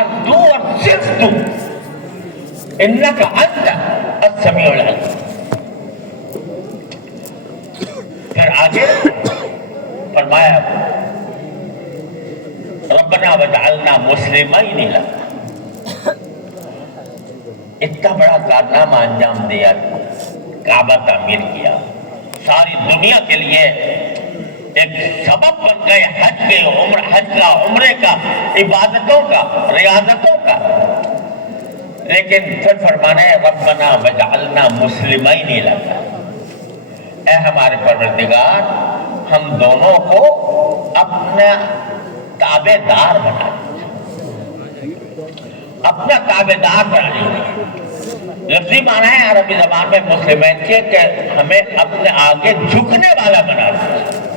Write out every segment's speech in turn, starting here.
پکار تو اور صرف تو، انک انت السمیع العلیم۔ پھر آگے فرمایا ربنا وجعلنا مسلمین لک، اتنا بڑا کارنامہ انجام دیا، کعبہ تعمیر کیا، ساری دنیا کے لیے ایک سبب بن گئے حج کے، حج کا، عمرے کا، عبادتوں کا، ریاضتوں کا۔ لیکن پھر فرمانا ہے ربنا وجعلنا مسلمین لک، اے ہمارے پروردگار ہم دونوں کو اپنا تابع دار بنا دیجیے، اپنا تابع دار بنا دیجیے۔ لفظی معنی ہے عربی زبان میں مسلمین کے کہ ہمیں اپنے آگے جھکنے والا بنا دیجیے،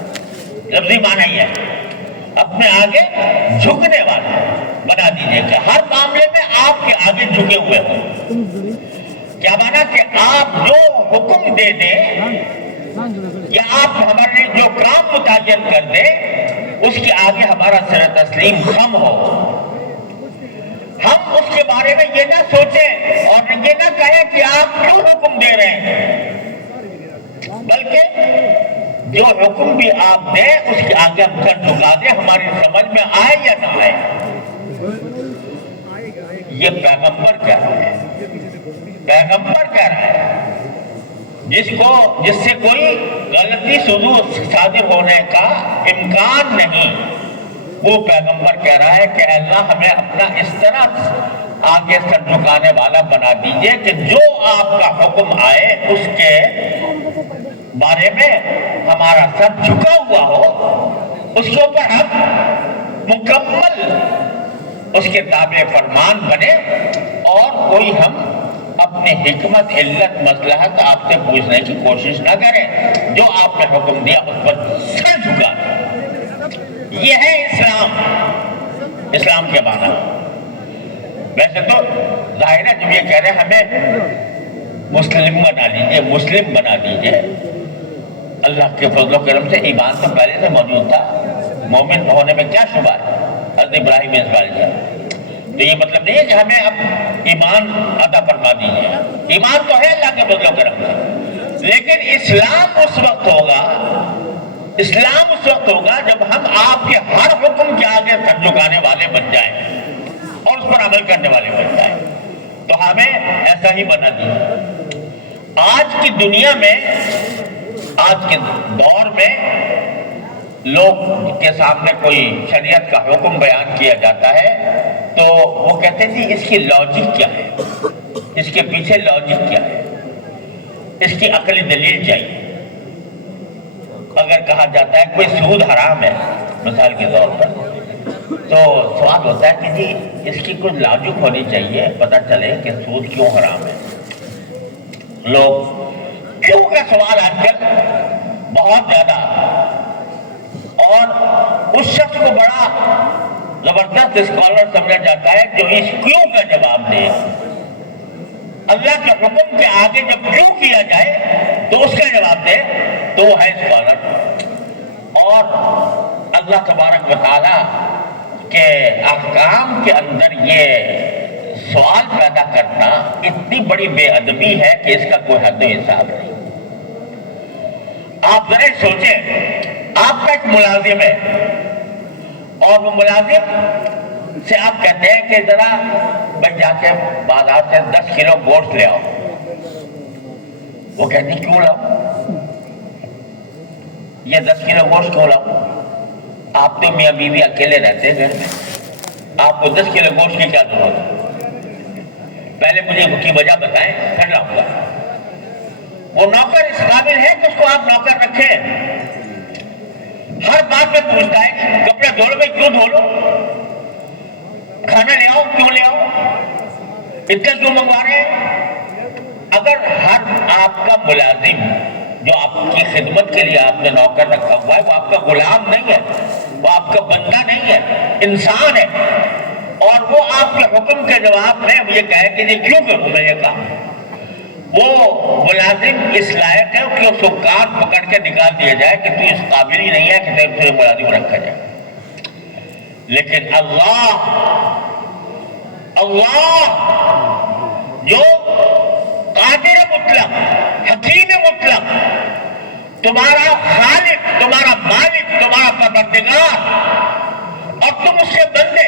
لفظی معنی یہ ہے اپنے آگے جھکنے والا بنا دیجیے کہ ہر معاملے میں آپ کے آگے جھکے ہوئے ہوں۔ کیا مانا کہ آپ جو حکم دے دیں یا آپ ہمارے جو کام متعین کر دیں اس کے آگے ہمارا سر تسلیم خم ہو، ہم اس کے بارے میں یہ نہ سوچیں اور یہ نہ کہیں کہ آپ کیوں حکم دے رہے ہیں، بلکہ جو حکم بھی آپ دیں اس کے آگے ہم سر جھکا دیں، ہماری سمجھ میں آئے یا نہ آئے۔ یہ پیغمبر کہہ رہا ہے، پیغمبر کہہ رہا ہے، جس سے کوئی غلطی صادر ہونے کا امکان نہیں، وہ پیغمبر کہہ رہا ہے کہ اللہ ہمیں اپنا اس طرح آگے سر جھکانے والا بنا دیجئے کہ جو آپ کا حکم آئے اس کے بارے میں ہمارا سر جھکا ہوا ہو، اس کے اوپر ہم مکمل اس کے تابع فرمان بنے اور کوئی ہم اپنی حکمت، علت، مصلحت آپ سے پوچھنے کی کوشش نہ کریں، جو آپ نے حکم دیا اس پر سر جھکا دیں۔ یہ ہے اسلام، اسلام کے معنی۔ ویسے تو ظاہر ہے جب یہ کہہ رہے ہیں ہمیں مسلم بنا دیجئے، مسلم بنا دیجئے، اللہ کے فضل و کرم سے ایمان تو پہلے سے موجود تھا، مومن ہونے میں کیا شبہ ہے؟ حضرت ابراہیم اسماعیل، تو یہ مطلب نہیں ہے کہ ہمیں اب ایمان عطا فرما دیجئے، ایمان تو ہے اللہ کے فضل و کرم سے، لیکن اسلام اس وقت ہوگا، اسلام اس وقت ہوگا جب ہم آپ کے ہر حکم کے آگے سر جھکانے والے بن جائیں اور اس پر عمل کرنے والے بن جائیں، تو ہمیں ایسا ہی بنا دیجیے۔ آج کی دنیا میں، آج کے دور میں لوگ کے سامنے کوئی شریعت کا حکم بیان کیا جاتا ہے تو وہ کہتے ہیں اس کی لاجک کیا ہے، اس کے پیچھے لاجک کیا ہے، اس کی عقلی دلیل چاہیے۔ اگر کہا جاتا ہے کوئی سود حرام ہے مثال کے طور پر، تو سوال ہوتا ہے کہ جی اس کی کچھ لاجک ہونی چاہیے، پتہ چلے کہ سود کیوں حرام ہے۔ لوگ کیوں کا سوال آج کل بہت زیادہ، اور اس شخص کو بڑا زبردست اسکالر سمجھا جاتا ہے جو اس کیوں کا جواب دے۔ اللہ کے حکم کے آگے جب کیوں کیا جائے تو اس کا جواب دے تو وہ ہے اسکالر۔ اور اللہ تبارک و تعالیٰ کے احکام کے اندر یہ سوال پیدا کرنا اتنی بڑی بے ادبی ہے کہ اس کا کوئی حد و حساب نہیں۔ آپ ذرا سوچیں، آپ کا ایک ملازم ہے اور وہ ملازم سے آپ کہتے ہیں کہ ذرا بھائی جا کے بازار سے 10 کلو گوشت لے آؤ، وہ کہتے ہیں کیوں لاؤ؟ یہ 10 کلو گوشت کیوں لاؤ؟ آپ تو میاں بیوی اکیلے رہتے ہیں گھر میں، آپ کو 10 کلو گوشت کی کیا ضرورت ہے؟ پہلے مجھے اس کی وجہ بتائیں پھر لاؤں گا۔ وہ نوکر اس قابل ہے کہ اس کو آپ نوکر رکھیں، ہر بات میں پوچھتا ہے کپڑے دھو لو، کیوں دھو لو، کھانا لے آؤ کیوں لے آؤ، اتنا کیوں منگوا رہے ہیں؟ اگر ہر آپ کا ملازم جو آپ کی خدمت کے لیے آپ نے نوکر رکھا ہوا ہے وہ آپ کا غلام نہیں ہے، وہ آپ کا بندہ نہیں ہے، انسان ہے، اور وہ آپ کے حکم کے جواب میں یہ کہے کہ یہ کیوں کروں میں یہ کام، وہ ملازم اس لائق ہے کہ اس کو کان پکڑ کے نکال دیا جائے کہ تو اس قابل ہی نہیں ہے کہ تیرے ملازم رکھا جائے۔ لیکن اللہ اللہ جو قادر مطلق، حکیم مطلق، تمہارا خالق، تمہارا مالک، تمہارا پروردگار، اور تم اس کے بندے،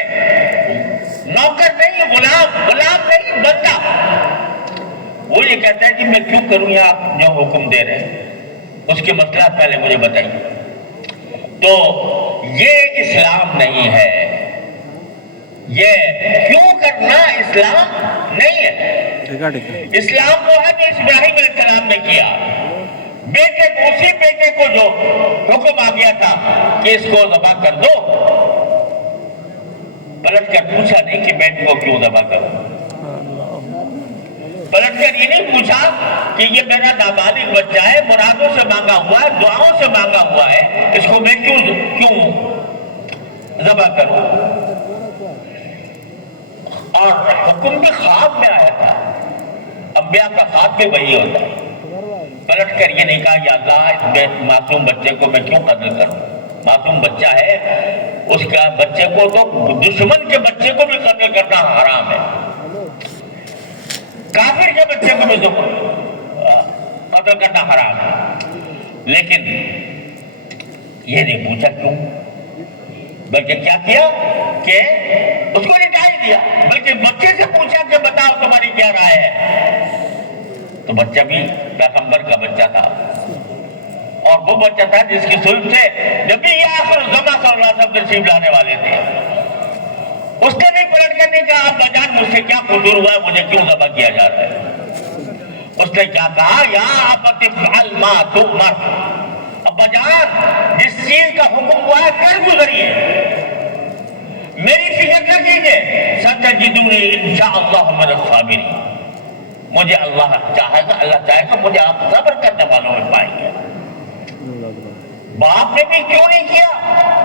نوکر نہیں، غلام نہیں، بندہ، وہ یہ کہتا ہے کہ میں کیوں کروں یہ آپ جو حکم دے رہے ہیں، اس کے مسئلہ پہلے مجھے بتائیے۔ تو یہ اسلام نہیں ہے، یہ کیوں کرنا اسلام نہیں ہے۔ اسلام وہ ہے جو ابراہیم علیہ السلام نے کیا، بیٹے کو، اسی بیٹے کو جو حکم آ گیا تھا کہ اس کو ذبح کر دو، پلٹ کر پوچھا نہیں کہ بیٹے کو کیوں ذبح کرو، پلٹ کر یہ نہیں پوچھا کہ یہ میرا نابالغ بچہ ہے، مرادوں سے مانگا ہوا ہے، دعاؤں سے مانگا ہوا ہے، اس کو میں کیوں ذبح کروں۔ اور حکم بھی خواب میں آیا تھا، انبیاء کا خواب بھی وہی ہوتا ہے۔ پلٹ کر یہ نہیں کہا یا اللہ اس معصوم بچے کو میں کیوں قتل کروں، معصوم بچہ ہے، اس کا بچے کو تو دشمن کے بچے کو بھی قتل کرنا حرام ہے، کافر کے بچے کو بھی قتل کرنا حرام ہے، لیکن یہ نہیں پوچھا کیوں، بلکہ کیا کیا کہ اس کو نکال دیا، بلکہ بچے سے پوچھا کہ بتاؤ تمہاری کیا رائے ہے، تو بچہ بھی پیغمبر کا بچہ تھا، اور وہ بچہ تھا جس کی صلب سے نبی آخر الزمان صلی اللہ علیہ وسلم تشریف لانے والے تھے۔ اس نے بھی پلٹ کر نہیں کہا ابا جان مجھ سے کیا قصور ہوا ہے، مجھے کیوں ذبح کیا جا رہا ہے۔ اس نے کیا کہا یا ابت افعل ما تؤمر، ابا جان جس چیز کا حکم ہوا ہے کر گزریے، میری فکر نہ کیجیے، ستجدونی انشاءاللہ من الصابرین، مجھے اللہ چاہے گا مجھے آپ صبر کرنے والوں میں پائیں گے۔ باپ نے بھی کیوں نہیں کیا،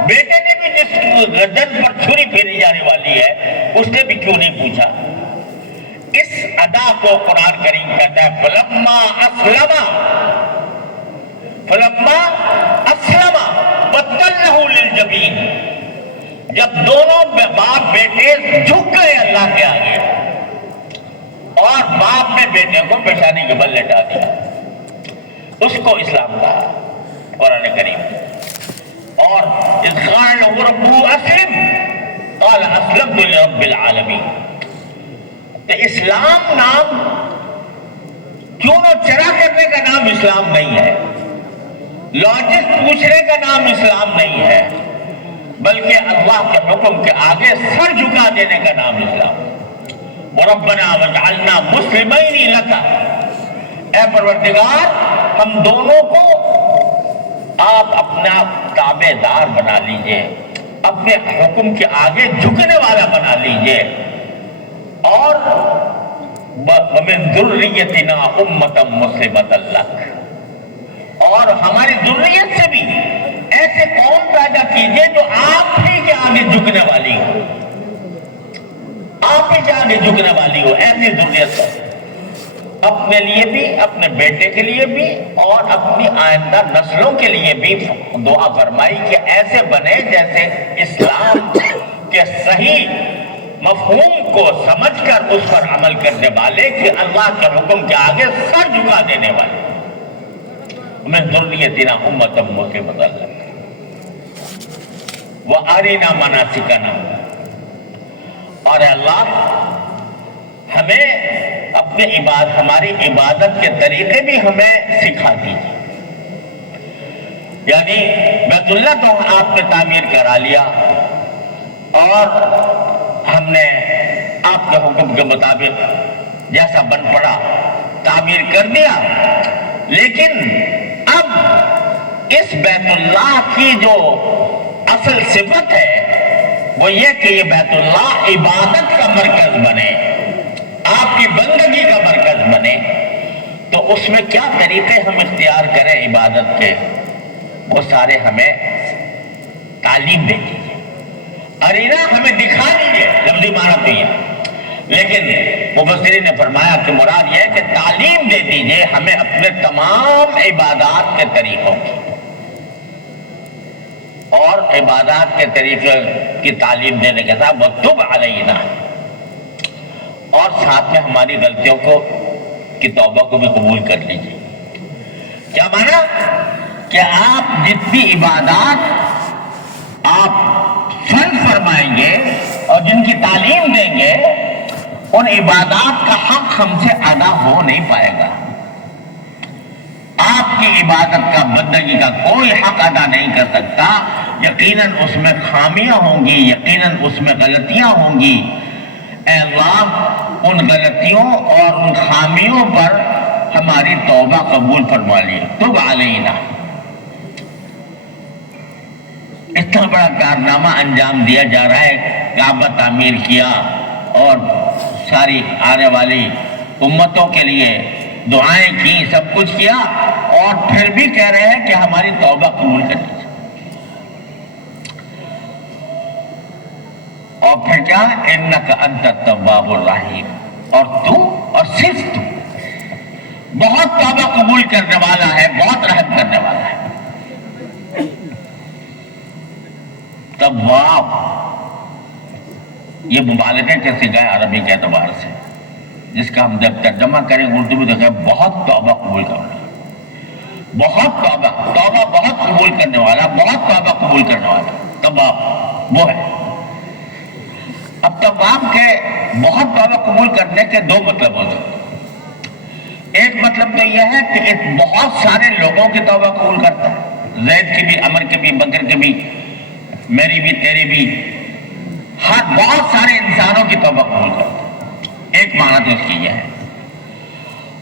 بیٹے نے بھی جس گردن پر چھری پھیری جانے والی ہے اس نے بھی کیوں نہیں پوچھا۔ اس ادا کو قرآن کریم کہتا ہے فلما اسلم وتلہ للجبین، جب دونوں باپ بیٹے جھک گئے اللہ کے آگے اور باپ نے بیٹے کو پیشانی کے بل لٹا دیا، اس کو اسلام کہا قرآن کریم۔ اور اذ قال له ربه اسلم قال اسلمت لرب العالمین، تو اسلام نام چون و چرا کرنے کا نام اسلام نہیں ہے، لاجک پوچھنے کا نام اسلام نہیں ہے، بلکہ اللہ کے حکم کے آگے سر جھکا دینے کا نام اسلام ہے۔ ربنا وجعلنا مسلمین لک، اے پروردگار ہم دونوں کو آپ اپنا تابع دار بنا لیجئے، اپنے حکم کے آگے جھکنے والا بنا لیجئے، اور وَمِن ذُرِّيَّتِنَا أُمَّةً مُسْلِمَةً لَكَ، اور ہماری ذریت سے بھی ایسے قوم پیدا کیجئے جو آپ ہی کے آگے جھکنے والی ہو، آپ ہی کے آگے جھکنے والی ہو، ایسی ذریت ہو، اپنے لیے بھی، اپنے بیٹے کے لیے بھی، اور اپنی آئندہ نسلوں کے لیے بھی دعا فرمائی کہ ایسے بنے جیسے اسلام کے صحیح مفہوم کو سمجھ کر اس پر عمل کرنے والے، کہ اللہ کے حکم کے آگے سر جھکا دینے والے۔ من ذریتنا امۃ مسلمۃ لک وارنا مناسکنا، اور اللہ ہمیں اپنے ہماری عبادت کے طریقے بھی ہمیں سکھا دیجیے، یعنی بیت اللہ تو آپ نے تعمیر کرا لیا اور ہم نے آپ کے حکم کے مطابق جیسا بن پڑا تعمیر کر دیا، لیکن اب اس بیت اللہ کی جو اصل صفت ہے وہ یہ کہ یہ بیت اللہ عبادت کا مرکز بنے، آپ کی بندگی کا مرکز بنے، تو اس میں کیا طریقے ہم اختیار کریں عبادت کے، وہ سارے ہمیں تعلیم دے دیجیے، ارینا ہمیں دکھا دیجیے، لفظی معنی تو یہ، لیکن مفسرین نے فرمایا کہ مراد یہ ہے کہ تعلیم دے دیجیے ہمیں اپنے تمام عبادات کے طریقوں کی، اور عبادات کے طریقے کی تعلیم دینے کے ساتھ وَتُبْ عَلَيْنَا، ساتھ میں ہماری غلطیوں کو کی توبہ کو بھی قبول کر لیجیے۔ کیا مانا کہ آپ جتنی عبادات آپ فرض فرمائیں گے اور جن کی تعلیم دیں گے، ان عبادات کا حق ہم سے ادا ہو نہیں پائے گا۔ آپ کی عبادت کا، بندگی کا کوئی حق ادا نہیں کر سکتا۔ یقیناً اس میں خامیاں ہوں گی، یقیناً اس میں غلطیاں ہوں گی۔ اے اللہ، ان غلطیوں اور ان خامیوں پر ہماری توبہ قبول فرما لیے، تب علینا۔ اتنا بڑا کارنامہ انجام دیا جا رہا ہے، کعبہ تعمیر کیا اور ساری آنے والی امتوں کے لیے دعائیں کی، سب کچھ کیا، اور پھر بھی کہہ رہے ہیں کہ ہماری توبہ قبول کر لیجیے۔ اور پھر کیا؟ انک انت التواب الرحیم، اور تو، اور صرف تو بہت توبہ قبول کرنے والا ہے، بہت رحم کرنے والا ہے۔ تواب یہ مبالغے کے صیغہ عربی کے اعتبار سے، جس کا ہم جب ترجمہ کریں اردو میں تو کہ بہت توبہ قبول کرنے والا، بہت توبہ، توبہ بہت قبول کرنے والا، بہت توبہ قبول کرنے والا، تواب وہ ہے۔ اب تواب کے بہت توبہ قبول کرنے کے دو مطلب ہو سکتے ہیں۔ ایک مطلب تو یہ ہے کہ بہت سارے لوگوں کی توبہ قبول کرتا ہے، زید کی بھی، عمر کی بھی، بکر کی بھی، میری بھی، تیری بھی، ہر بہت سارے انسانوں کی توبہ قبول کرتا ہے۔ ایک معنی تو اس کی یہ ہے،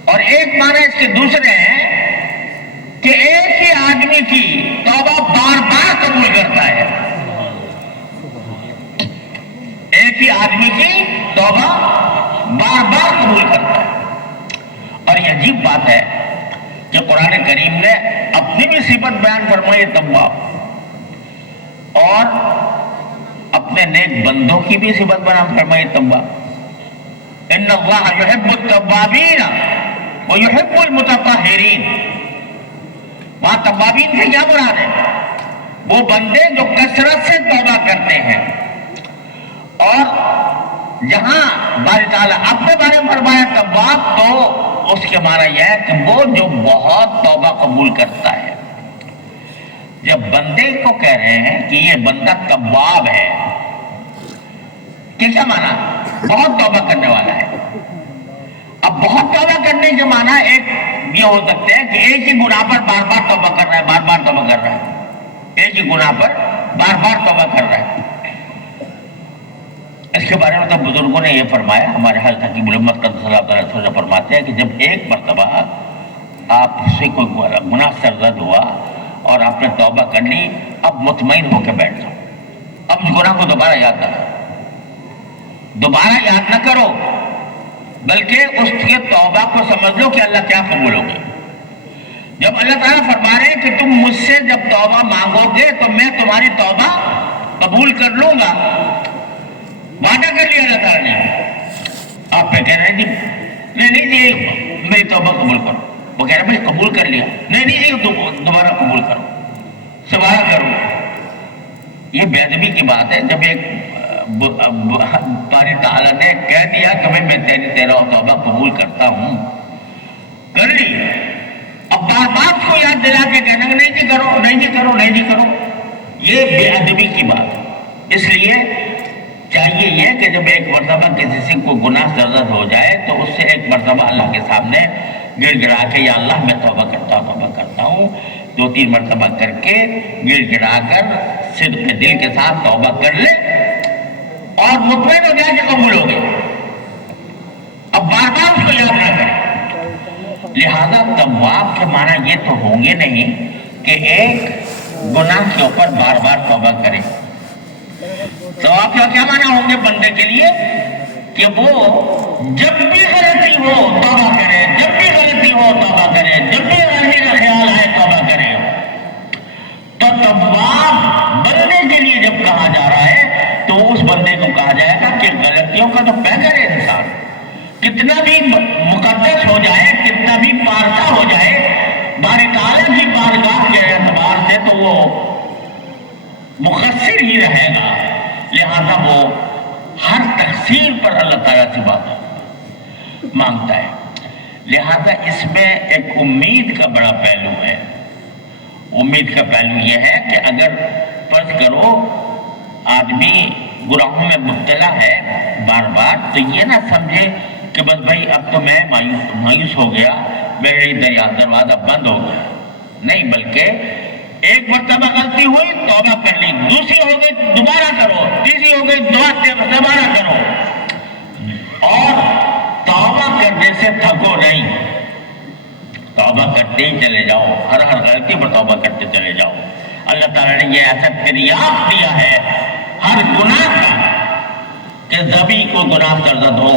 اور ایک معنی اس کے دوسرے ہیں کہ ایک ہی آدمی کی توبہ بار بار قبول کرتا ہے، ایک ہی آدمی کی توبہ بار بار قبول کرتا ہے۔ اور یہ عجیب بات ہے کہ قرآن کریم نے اپنی بھی صفت بیان فرمائی تواب، اور اپنے نیک بندوں کی بھی صفت بیان فرمائی تواب۔ ان اللہ یحب التوابین ویحب المتطہرین۔ وہاں توابین سے کیا مراد ہے؟ وہ بندے جو کثرت سے توبہ کرتے ہیں، اور جہاں باری تعالیٰ اپنے بارے میں فرمایا تواب، تو اس کے معنی یہ ہے کہ وہ جو بہت توبہ قبول کرتا ہے۔ جب بندے کو کہہ رہے ہیں کہ یہ بندہ تواب ہے، کیا معنی؟ بہت توبہ کرنے والا ہے۔ اب بہت توبہ کرنے کے معنی ایک یہ ہو سکتے ہیں کہ ایک ہی گناہ پر بار بار توبہ کر رہا ہے، بار بار توبہ کر رہا ہے، ایک ہی گناہ پر بار بار توبہ کر رہا ہے۔ اس کے بارے میں تو بزرگوں نے یہ فرمایا، ہمارے حضرت حکیم الامت قدس اللہ علیہ وسلم فرماتے ہیں کہ جب ایک مرتبہ آپ سے کوئی گناہ سرزد ہوا اور آپ نے توبہ کر لی، اب مطمئن ہو کے بیٹھ جاؤ، اب اس گناہ کو دوبارہ یاد نہ کرو، دوبارہ یاد نہ کرو، بلکہ اس کے توبہ کو سمجھ لو کہ اللہ کیا قبول ہوگی۔ جب اللہ تعالیٰ فرما رہے ہیں کہ تم مجھ سے جب توبہ مانگو گے تو میں تمہاری توبہ قبول کر لوں گا، وعدہ کر لیا اللہ تعالیٰ نے۔ آپ پہ کہہ رہے ہیں جی نہیں جی میری توبہ قبول کرو، وہ کہہ رہے ہیں قبول کر لیا، نہیں جی دوبارہ قبول کرو، سوال کرو۔ یہ بے ادبی کی بات ہے۔ جب ایک باری تعالیٰ نے کہہ دیا کہ میں تیرا توبہ قبول کرتا ہوں، کر لی، اب بار بار کو یاد دلا کے کہنا کہ نہیں جی کرو، نہیں جی کرو، نہیں جی کرو، یہ بے ادبی کی بات ہے۔ اس لیے چاہیے یہ کہ جب ایک مرتبہ کسی سے کوئی گناہ سرزد ہو جائے تو اس سے ایک مرتبہ اللہ کے سامنے گر گڑا کے یا اللہ میں توبہ کرتا ہوں، 2-3 مرتبہ کر کے گر گڑا کر صدق دل کے ساتھ توبہ کر لے اور مطمئن ہو جائے کہ قبول ہو گئی، اب بار بار اس کو یاد نہ کرے۔ لہذا تواب کے معنی یہ تو ہوں گے نہیں کہ ایک گناہ کے اوپر بار بار توبہ کرے۔ تواب کا کیا معنی ہوں گے بندے کے لیے کہ وہ جب بھی غلطی ہو توبہ کرے، جب بھی غلطی ہو توبہ کرے، جب بھی غلطی کا خیال آئے توبہ کرے۔ تو تواب بندے کے لیے جب کہا جا رہا ہے تو اس بندے کو کہا جائے گا کہ غلطیوں کا تو بہتر ہے انسان، کتنا بھی مقدس ہو جائے، کتنا بھی پارسا ہو جائے، باری تعالیٰ کی بارگاہ کے اعتبار سے تو وہ مقصر ہی رہے گا۔ لہذا وہ ہر تقصیر پر اللہ تعالیٰ سے بات ہے، مانگتا ہے. لہذا اس میں ایک امید کا بڑا پہلو ہے. امید کا پہلو یہ ہے کہ اگر فرض کرو آدمی گناہوں میں مبتلا ہے بار بار، تو یہ نہ سمجھے کہ بس بھائی اب تو میں مایوس ہو گیا، میرے لیے دروازہ بند ہو گیا. نہیں، بلکہ ایک مرتبہ غلطی ہوئی توبہ کر لی، دوسری ہو گئی دوبارہ کرو، تیسری ہو گئی دوبارہ کرو. اور توبہ کرنے سے تھکو نہیں، توبہ کرتے ہی چلے جاؤ، ہر غلطی پر توبہ کرتے چلے جاؤ. اللہ تعالیٰ نے یہ ایسا تریاق دیا ہے ہر گناہ کا کہ کبھی کوئی گناہ سرزد ہو